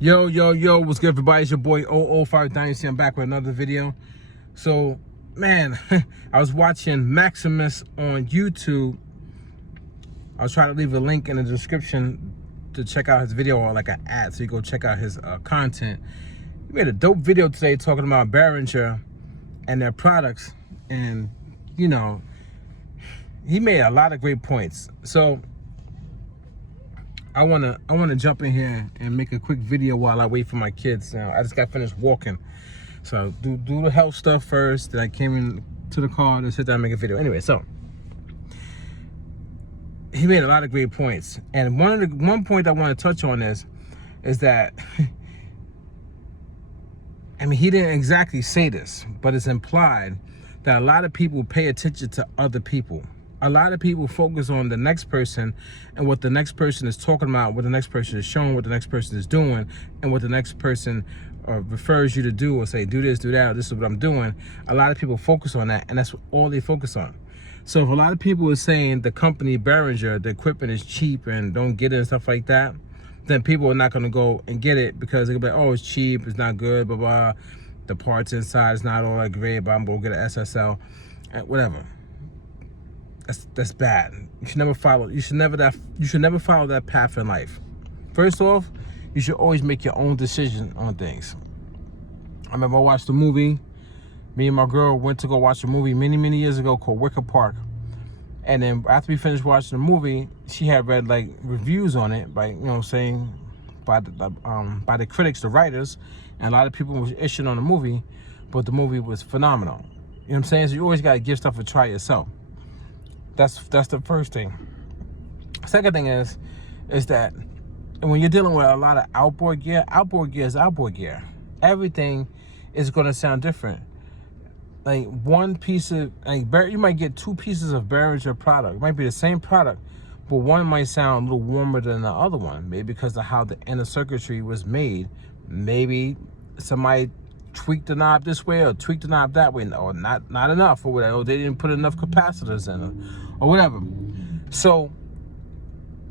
Yo, what's good, everybody? It's your boy 005 Dynasty. I'm back with another video. So, man, I was watching Maximus on YouTube. I was trying to leave a link in the description to check out his video, or like an ad, so you go check out his content. He made a dope video today talking about Behringer and their products, and you know, he made a lot of great points. So I wanna jump in here and make a quick video while I wait for my kids. Now I just got finished walking, so do the health stuff first. Then I came in to the car to sit down and make a video. Anyway, so he made a lot of great points, and one point I want to touch on is that I mean, he didn't exactly say this, but it's implied that a lot of people pay attention to other people. A lot of people focus on the next person and what the next person is talking about, what the next person is showing, what the next person is doing, and what the next person refers you to do, or say, do this, do that, or this is what I'm doing. A lot of people focus on that, and that's all they focus on. So if a lot of people are saying the company Behringer, the equipment is cheap and don't get it and stuff like that, then people are not going to go and get it because they'll be like, oh, it's cheap, it's not good, blah, blah. The parts inside is not all that great, but I'm going to get an SSL, whatever. That's bad. You should never follow that path in life. First off, you should always make your own decision on things. I remember I watched a movie. Me and my girl went to go watch a movie many years ago called Wicker Park. And then after we finished watching the movie, she had read like reviews on it by, you know what I'm saying, by the critics, the writers, and a lot of people was issuing on the movie, but the movie was phenomenal. You know what I'm saying? So you always gotta give stuff a try yourself. That's the first thing. Second thing is that when you're dealing with a lot of outboard gear is outboard gear. Everything is gonna sound different. Like one piece of, like, you might get two pieces of Behringer product. It might be the same product, but one might sound a little warmer than the other one. Maybe because of how the inner circuitry was made. Maybe somebody tweaked the knob this way or tweaked the knob that way, or not enough, or whatever. Or they didn't put enough capacitors in it, or whatever. So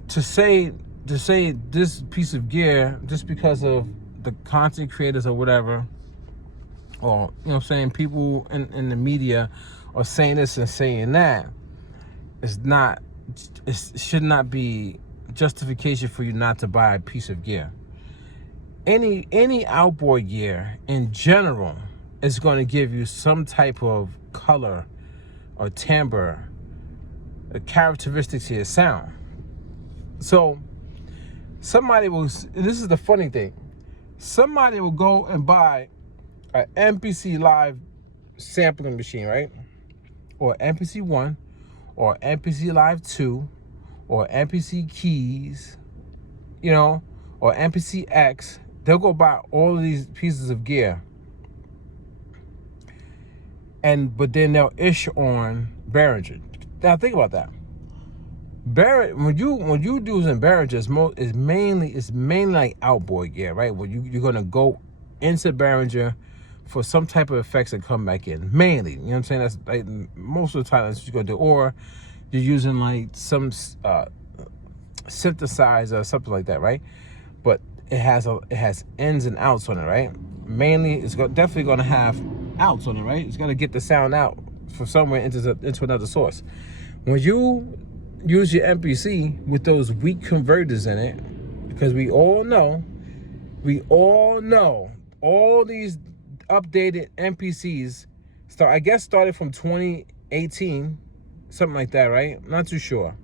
to say this piece of gear just because of the content creators or whatever, or, you know what I'm saying, people in the media are saying this and saying that, it should not be justification for you not to buy a piece of gear. Any outboard gear in general is going to give you some type of color or timbre, characteristics to your sound. So somebody will, this is the funny thing, somebody will go and buy an MPC Live sampling machine, right? Or MPC 1, or MPC Live 2, or MPC Keys, you know, or MPC X. They'll go buy all of these pieces of gear, but then they'll issue on Behringer. Now think about that. When you do using Behringer, it's mainly like outboard gear, right? When you're gonna go into Behringer for some type of effects and come back in, mainly. You know what I'm saying? That's like most of the time that's what you're gonna do. Or you're using like some synthesizer or something like that, right? But it has ins and outs on it, right? Mainly, it's definitely gonna have outs on it, right? It's gonna get the sound out from somewhere into another source. When you use your MPC with those weak converters in it, because we all know all these updated MPCs started from 2018, something like that, right? I'm not too sure.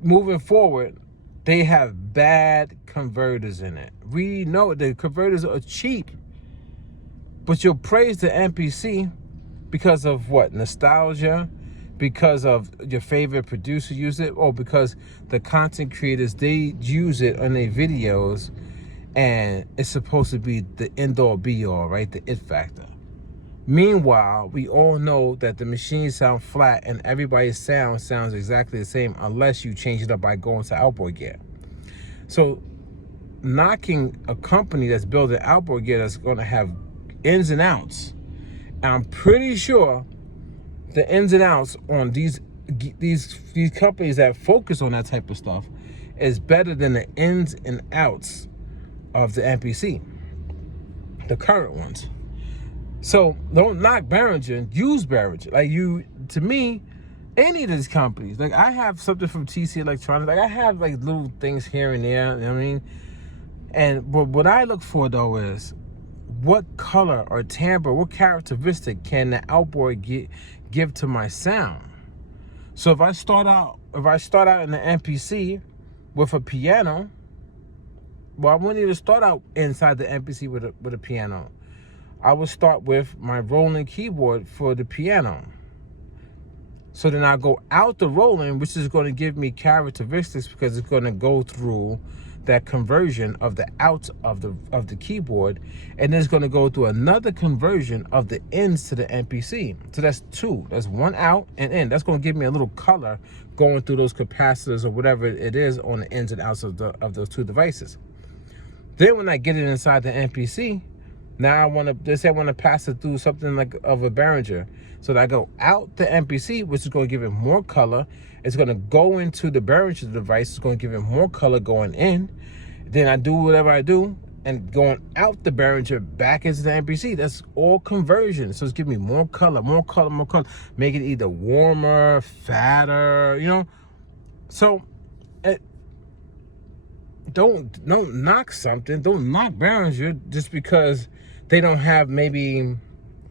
Moving forward, they have bad converters in it. We know the converters are cheap, but you'll praise the MPC because of what? Nostalgia, because of your favorite producer use it, or because the content creators, they use it on their videos, and it's supposed to be the end-all be-all, right? The it factor. Meanwhile, we all know that the machines sound flat and everybody's sound sounds exactly the same unless you change it up by going to outboard gear. So knocking a company that's building outboard gear that's going to have ins and outs, I'm pretty sure the ins and outs on these companies that focus on that type of stuff is better than the ins and outs of the MPC, the current ones. So don't knock Behringer, use Behringer. Like to me, any of these companies, like I have something from TC Electronics, like I have like little things here and there, you know what I mean? But what I look for though is what color or timbre, what characteristic can the outboard give to my sound? So if I start out in the MPC with a piano, well, I wouldn't even start out inside the MPC with a piano. I would start with my rolling keyboard for the piano. So then I go out the rolling, which is going to give me characteristics because it's going to go through that conversion of the out of the keyboard, and then it's going to go through another conversion of the ins to the MPC. So that's two. That's one out and in. That's going to give me a little color going through those capacitors or whatever it is on the ins and outs of those two devices. Then when I get it inside the MPC, now I want to pass it through something like of a Behringer. So that I go out the MPC, which is going to give it more color. It's going to go into the Behringer device. It's going to give it more color going in. Then I do whatever I do, and going out the Behringer back into the MPC. That's all conversion. So it's giving me more color, more color, more color. Make it either warmer, fatter, you know. So don't knock something. Don't knock Behringer just because they don't have maybe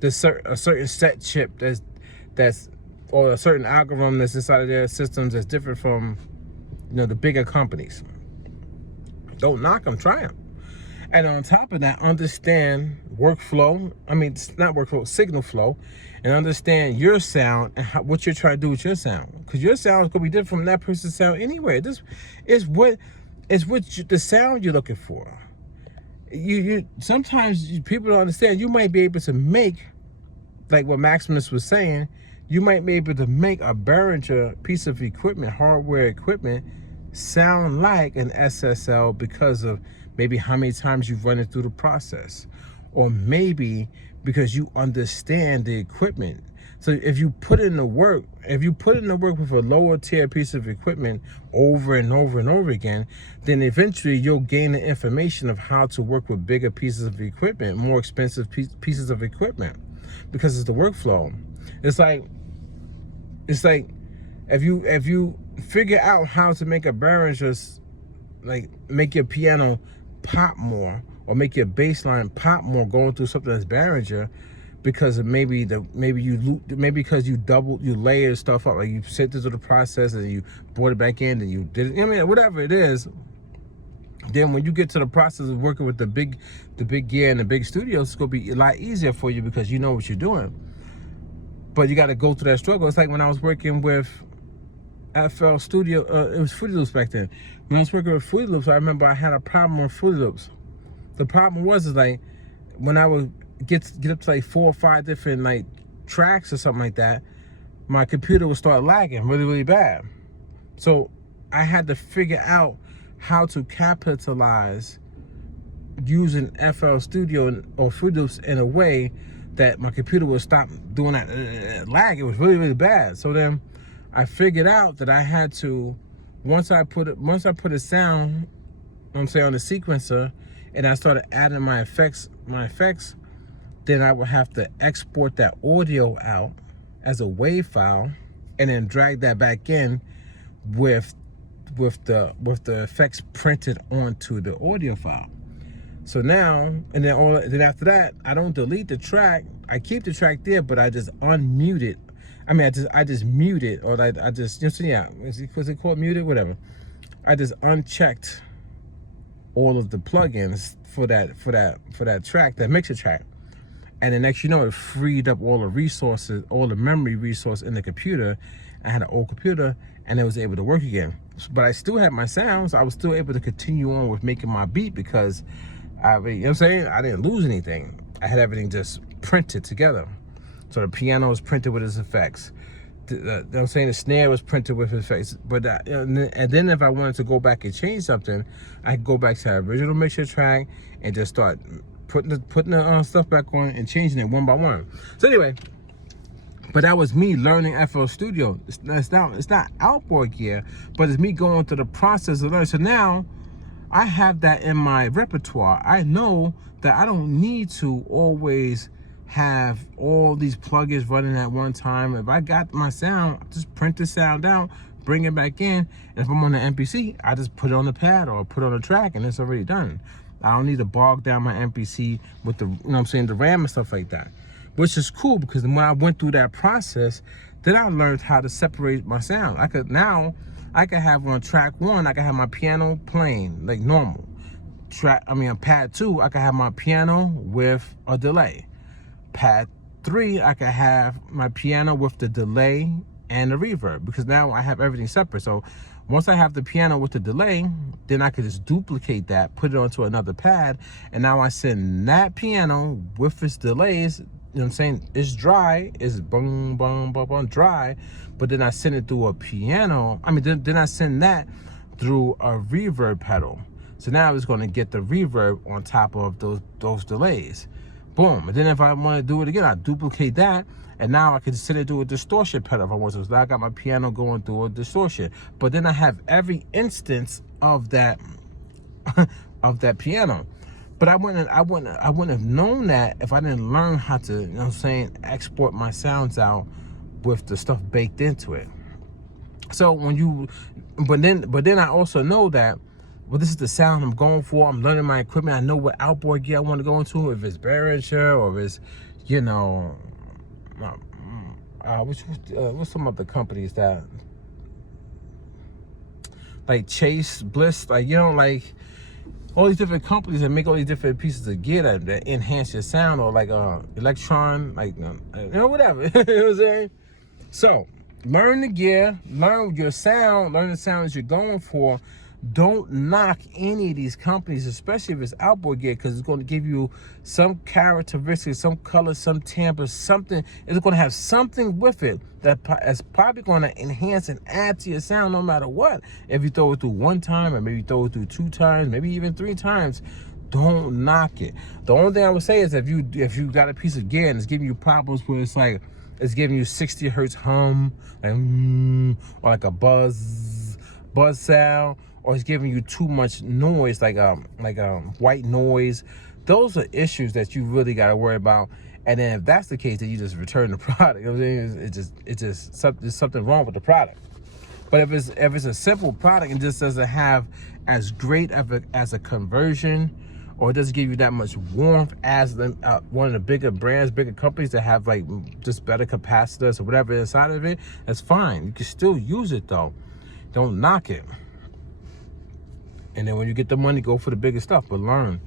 a certain set chip that's or a certain algorithm that's inside of their systems that's different from, you know, the bigger companies. Don't knock them, try them. And on top of that, understand workflow. I mean, not workflow, signal flow, and understand your sound and what you're trying to do with your sound. Because your sound is going to be different from that person's sound anyway. This is the sound you're looking for. You sometimes people don't understand. You might be able to make, like what Maximus was saying, you might be able to make a Behringer piece of equipment, hardware equipment, sound like an SSL because of maybe how many times you've run it through the process, or maybe because you understand the equipment. So if you put in the work, with a lower tier piece of equipment over and over and over again, then eventually you'll gain the information of how to work with bigger pieces of equipment, more expensive pieces of equipment, because it's the workflow. It's like if you figure out how to make a Behringer, like make your piano pop more or make your bass line pop more going through something that's Behringer, because of maybe because you layered stuff up, like you sent it through the process and you brought it back in and you did it. I mean, whatever it is. Then when you get to the process of working with the big gear and the big studios, it's gonna be a lot easier for you because you know what you're doing. But you got to go through that struggle. It's like when I was working with FL Studio, it was Fruity Loops back then. When I was working with Fruity Loops, I remember I had a problem with Fruity Loops. The problem was like when I would get up to like 4 or 5 different like tracks or something like that, my computer would start lagging really, really bad. So I had to figure out how to capitalize using FL Studio or Fruity Loops in a way that my computer would stop doing that lag. It was really, really bad. So then I figured out that I had to, once I put a sound, I'm saying, on the sequencer, and I started adding my effects, then I would have to export that audio out as a WAV file and then drag that back in with the effects printed onto the audio file. So now, and then after that, I don't delete the track. I keep the track there, but I just unmute it. I mean, I just mute it, or I just yeah. Was it called muted? Whatever. I just unchecked all of the plugins for that track, that mixer track, and then next you know, it freed up all the resources, all the memory resource in the computer. I had an old computer, and it was able to work again. But I still had my sounds. I was still able to continue on with making my beat because you know what I'm saying? I didn't lose anything. I had everything just printed together. So the piano was printed with its effects. You know what I'm saying? The snare was printed with its effects. But and then if I wanted to go back and change something, I could go back to the original mixer track and just start putting the stuff back on and changing it one by one. So anyway, but that was me learning FL Studio. It's not outboard gear, but it's me going through the process of learning. So now I have that in my repertoire. I know that I don't need to always have all these plugins running at one time. If I got my sound, I just print the sound out, bring it back in, and if I'm on the MPC, I just put it on the pad or put it on the track, and it's already done. I don't need to bog down my MPC with the, you know what I'm saying, the RAM and stuff like that, which is cool, because when I went through that process, then I learned how to separate my sound. I could have on track 1, I could have my piano playing like normal. On pad 2, I could have my piano with a delay. Pad 3, I could have my piano with the delay and the reverb, because now I have everything separate. So once I have the piano with the delay, then I could just duplicate that, put it onto another pad, and now I send that piano with its delays, you know what I'm saying, it's dry, it's boom, boom, boom, boom, dry, but then I send it through a piano, then I send that through a reverb pedal. So now it's going to get the reverb on top of those delays. Boom. And then if I want to do it again, I duplicate that, and now I can sit and do a distortion pedal if I want to. So now I got my piano going through a distortion. But then I have every instance of that of that piano. But I wouldn't have known that if I didn't learn how to, you know what I'm saying, export my sounds out with the stuff baked into it. So but then I also know that, well, this is the sound I'm going for. I'm learning my equipment. I know what outboard gear I want to go into, if it's behringer or if it's, you know, what's some other companies that, like Chase, Bliss, like, you know, like all these different companies that make all these different pieces of gear that enhance your sound, or like Electron, like, you know, whatever. You know what I'm saying? So learn the gear, learn your sound, learn the sounds you're going for. Don't knock any of these companies, especially if it's outboard gear, because it's going to give you some characteristics, some color, some timbre, something. It's going to have something with it that is probably going to enhance and add to your sound no matter what. If you throw it through 1 time, or maybe throw it through 2 times, maybe even 3 times, don't knock it. The only thing I would say is if you got a piece of gear and it's giving you problems where it's like, it's giving you 60 hertz hum, like, or like a buzz sound, or it's giving you too much noise, like white noise. Those are issues that you really got to worry about. And then if that's the case, then you just return the product. You know what I'm saying? There's something wrong with the product. But if it's a simple product and just doesn't have as great as a conversion, or it doesn't give you that much warmth as one of the bigger brands, bigger companies that have like just better capacitors or whatever inside of it, that's fine. You can still use it though. Don't knock it. And then when you get the money, go for the bigger stuff, but learn.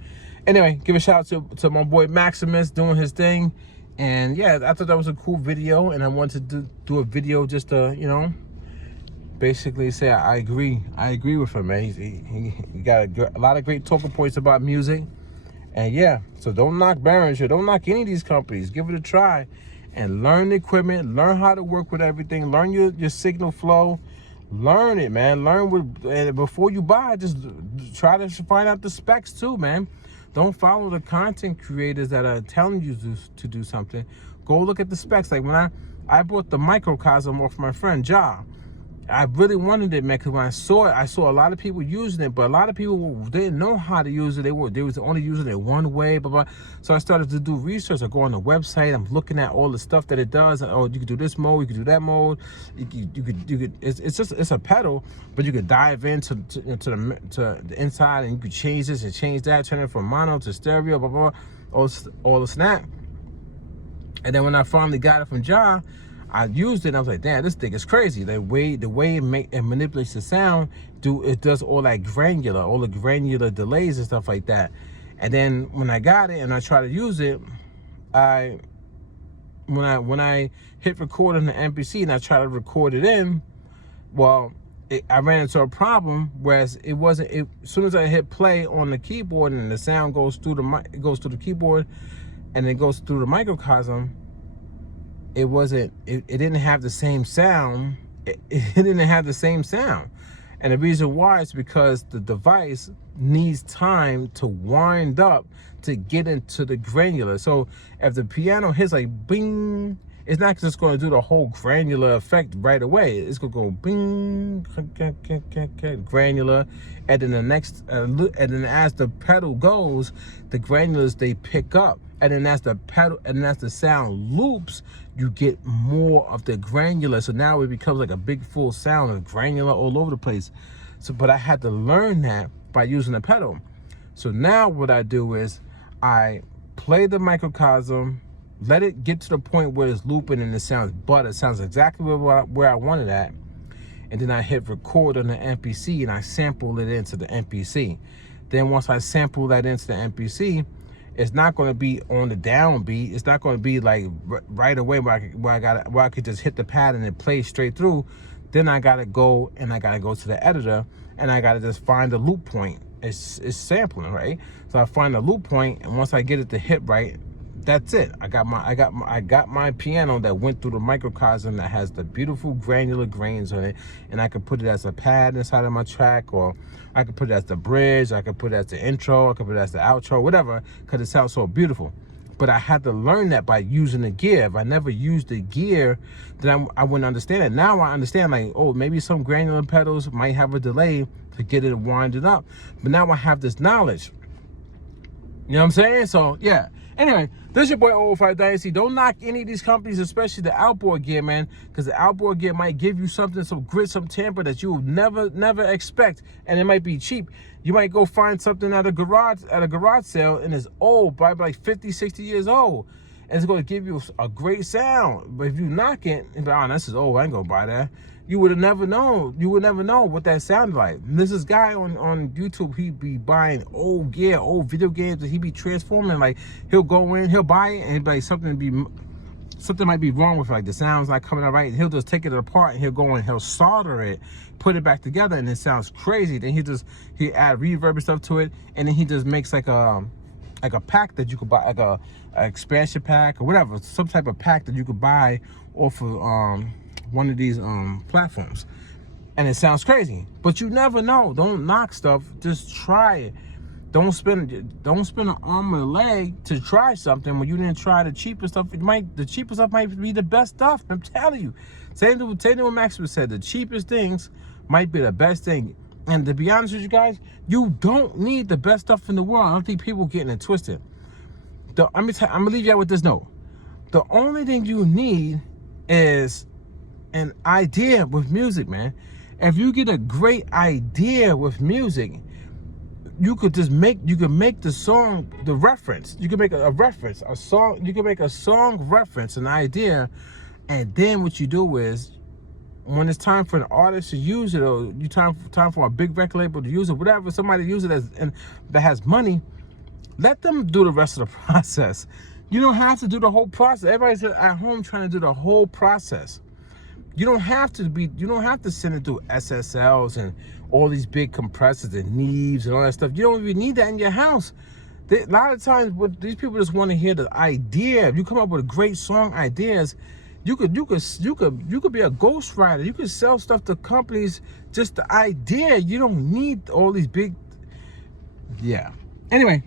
Anyway, give a shout out to my boy Maximus doing his thing. And yeah, I thought that was a cool video, and I wanted to do a video just to, you know, basically say I agree with him, man. He got a lot of great talking points about music. And yeah, so don't knock behringer, don't knock any of these companies. Give it a try and learn the equipment, learn how to work with everything, learn your signal flow. Learn it, man. And before you buy, just try to find out the specs too, man. Don't follow the content creators that are telling you to do something. Go look at the specs. Like when I bought the microcosm off my friend Ja. I really wanted it, man, because when I saw a lot of people using it, but a lot of people didn't know how to use it. They was only using it one way, blah, blah. So I started to do research. I go on the website. I'm looking at all the stuff that it does. Oh, you could do this mode. You could do that mode. You could. It's a pedal, but you could dive into the inside, and you could change this and change that, turn it from mono to stereo, blah, blah, all the snap. And then when I finally got it from Ja, I used it and I was like, damn, this thing is crazy. The way it manipulates the sound, it does all the granular delays and stuff like that. And then when I got it and I tried to use it, when I hit record on the MPC and I tried to record it in, well, I ran into a problem. Whereas as soon as I hit play on the keyboard and the sound goes through the keyboard and it goes through the microcosm, it didn't have the same sound. It didn't have the same sound. And the reason why is because the device needs time to wind up to get into the granular. So if the piano hits like bing, it's not just going to do the whole granular effect right away. It's going to go bing, granular, and then the next, and then as the pedal goes, the granulars, they pick up, and then as the pedal, and as the sound loops, you get more of the granular. So now it becomes like a big full sound of granular all over the place. So, but I had to learn that by using the pedal. So now what I do is I play the microcosm, let it get to the point where it's looping and it sounds butter. It sounds exactly where I want it at. And then I hit record on the MPC and I sample it into the MPC. Then once I sample that into the MPC, it's not going to be on the downbeat. It's not going to be like right away where I could just hit the pad and it plays straight through. Then I got to go to the editor and I got to just find the loop point. It's sampling, right? So I find the loop point, and once I get it to hit right, that's it. I got my piano that went through the microcosm that has the beautiful granular grains on it, and I could put it as a pad inside of my track, or I could put it as the bridge, I could put it as the intro, I could put it as the outro, whatever, because it sounds so beautiful. But I had to learn that by using the gear. If I never used the gear, then I wouldn't understand it. Now I understand, like, oh, maybe some granular pedals might have a delay to get it winded up. But now I have this knowledge. You know what I'm saying? So, yeah. Anyway, this is your boy 005 Dynasty. Don't knock any of these companies, especially the outboard gear, man, because the outboard gear might give you something, some grit, some temper that you will never expect, and it might be cheap. You might go find something at a garage sale, and it's old, probably like 50, 60 years old, and it's going to give you a great sound. But if you knock it and be, oh, this is old, I ain't gonna buy that, you would have never known. You would never know what that sounded like. And there's this guy on YouTube, he be buying old gear, old video games, that he be transforming. Like, he'll go in, he'll buy it, and he'll be like, something might be wrong with it, like the sound's not coming out right. And he'll just take it apart and he'll go and he'll solder it, put it back together, and it sounds crazy. Then he add reverb and stuff to it, and then he just makes like a pack that you could buy, like a expansion pack or whatever, some type of pack that you could buy off of one of these platforms, and it sounds crazy. But you never know. Don't knock stuff, just try it. Don't spend an arm and a leg to try something when you didn't try the cheapest stuff. The cheapest stuff might be the best stuff. I'm telling you. Same thing what Maxwell said. The cheapest things might be the best thing. And to be honest with you guys, you don't need the best stuff in the world. I don't think people getting it twisted. I'm gonna leave you out with this note. The only thing you need is an idea with music, man. If you get a great idea with music, you could make the song the reference. You can make a reference, a song. You can make a song reference, an idea, and then what you do is, when it's time for an artist to use it, or time for a big record label to use it, whatever, somebody use it that has money, let them do the rest of the process. You don't have to do the whole process. Everybody's at home trying to do the whole process. You don't have to send it through SSLs and all these big compressors and Neves and all that stuff. You don't even need that in your house. A lot of times, what these people just want to hear the idea. If you come up with great song ideas, you could be a ghostwriter. You could sell stuff to companies, just the idea. You don't need all these big, yeah. Anyway,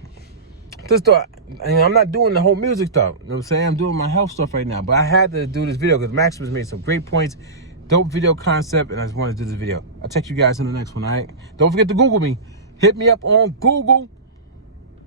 just thought, I'm not doing the whole music stuff. You know what I'm saying? I'm doing my health stuff right now. But I had to do this video because Max was made some great points. Dope video concept, and I just wanted to do this video. I'll check you guys in the next one, all right? Don't forget to Google me. Hit me up on Google.